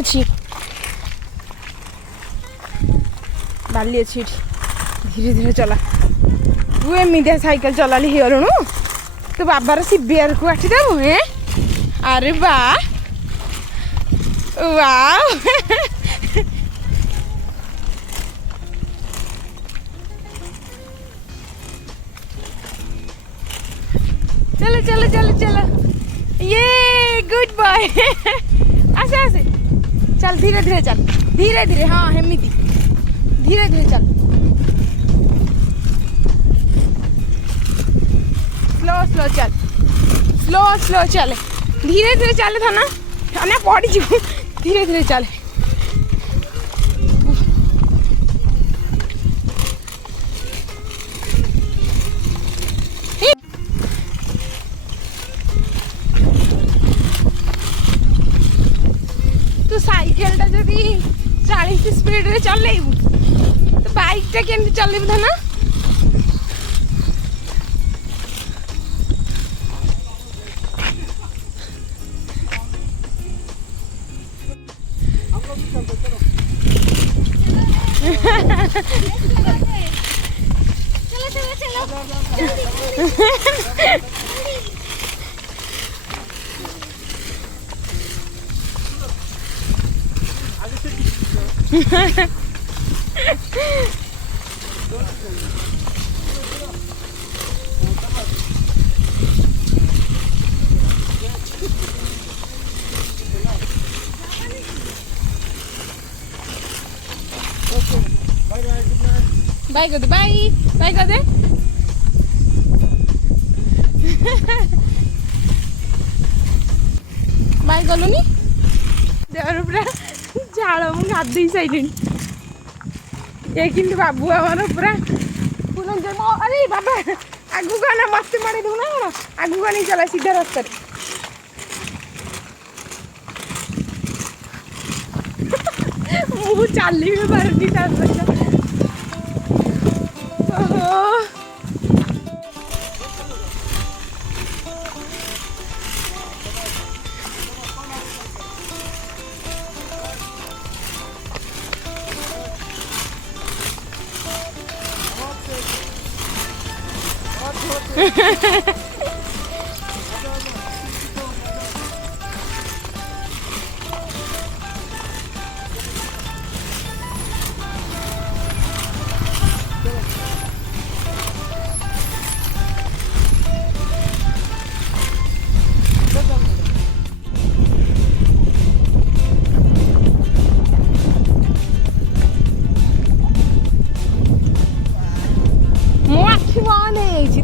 अच्छी बाली अच्छी धीरे धीरे चला तू एमती साइकिल चलाली हिगलुणु तू बाबार सीबीआर को काटिदेबु हे अरे वाह वाह चलो चलो चलो चलो ये गुड बॉय आसे आसे चल धीरे धीरे चल धीरे धीरे हाँ हेमिति धीरे धीरे चल स्लो स्लो चल स्लो स्लो चल धीरे धीरे चल था ना थाना पड़ जी धीरे धीरे चल तू साइकेल टा जदि 40 स्पीड रे चलेबू तो बाइक टा केमती चलेबू था ना चलो चलो चलो बाय कर दे बाय बाय कर दे बाय गलुनी देवर पूरा झाड़ मु गाधे सारे ये कि बाबू आमर पूरा अरे बाबा आगू गाना मस्ती मारी दू ना कौन आगू गानी चला सीधा रास्ता मुझे चली भी पारनी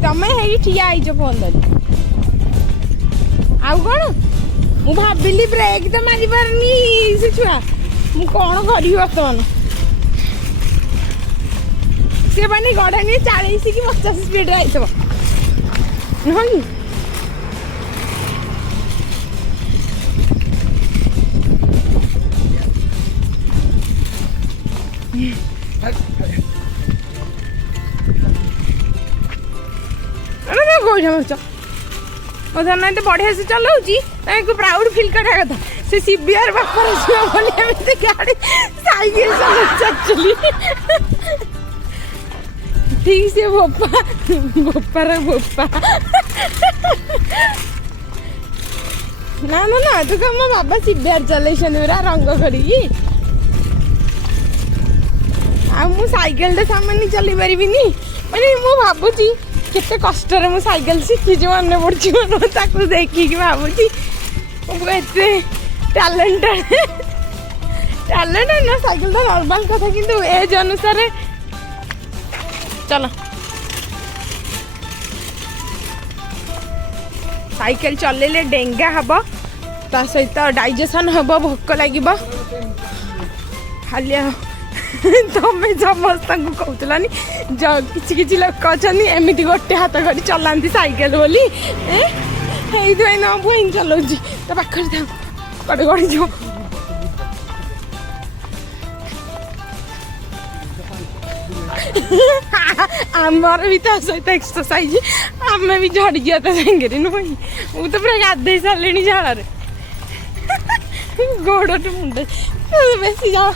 तमें है ठिया आईच फोन धरी आउ कौन मु भाविली ब्रेक तो मारी पारनी से छुआ मु कौन करी बर्तमान से बनी गड़ानी 40 कि 50 स्पीड आई नहीं ना तो बढ़िया से चलाऊँगी प्राउड फिल करा कथा से सीबीआर बापर झील बोली गाड़ी साइकिल चली ठीक से बोपा बोपार बोपा ना ना ना तू कह मो बाबा सीबीआर चल पूरा रंग करी साइकेल सामान चल पारि मैंने मु भावुची केते कष्ट मु साइकेल शिखी मन पड़ी देखिक भावुची टैलेंटेड टैलेंटेड ना साइकेल तो नॉर्मल कथा किंतु एज अनुसार चलो साइकेल चलेले डेंगा हम ता सहित डाइजेशन हम भोक लगे हालिया तुम्हें समस्त कहलानी किसी लोक अच्छा एमती गोटे हाथ कर चलाती साइकेल बोली ना बुई चलाऊँ तो पाखे था कड़े गड़ी जाओ आमर भी तो सहित एक्सरसाइज आम भी झड़ी गया तो सागे नुह मुझे तो पूरा गाधे सारे झाड़ ଗୋଡ଼ଠୁ ମୁଣ୍ଡ ବେଶୀ ଯାଅ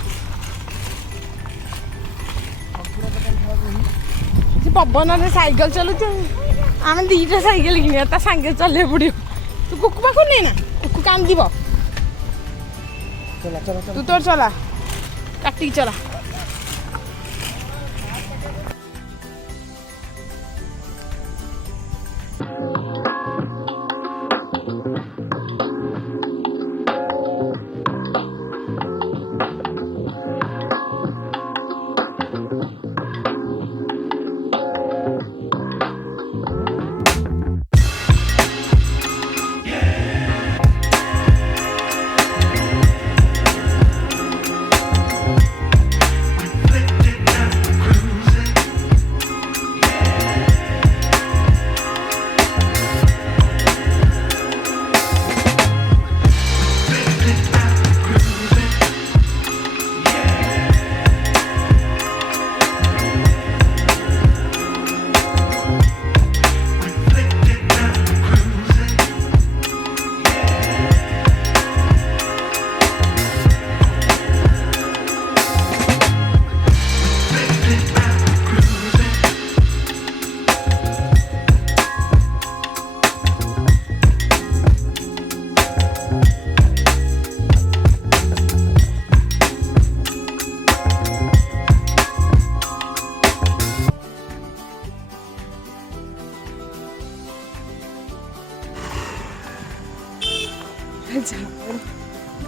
ସେ ପବନରେ ସାଇକେଲ ଚଲୁଛୁ ଆମେ ଦୁଇଟା ସାଇକେଲ କିଣିବା ତା ସାଙ୍ଗେ ଚଲେଇବାକୁ ପଡ଼ିବ ତୁ କୁକୁ ପାଖକୁ ନେ ନା କୁକୁ କାନ୍ଦିବ ତୁ ତୋର ଚଲା କାଟିକି ଚଲା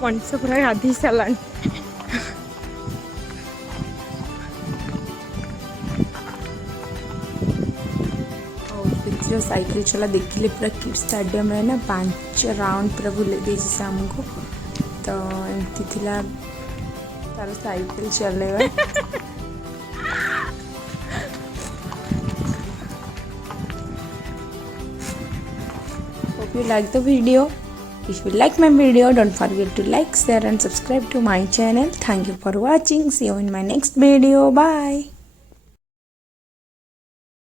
ମଣିଷ ପୁରା ଗାଧେଇ ସାରିଲାଣି साइकिल चला देखिले पूरा किड स्टेडियम रे ना 5 राउंड पूरा बुले देछि से हमको तो एमती थिला तार cycle चलेवा hope you like the video. If you like my video, don't forget to like, share and subscribe to my channel. Thank you for watching. See you in my next video. Bye.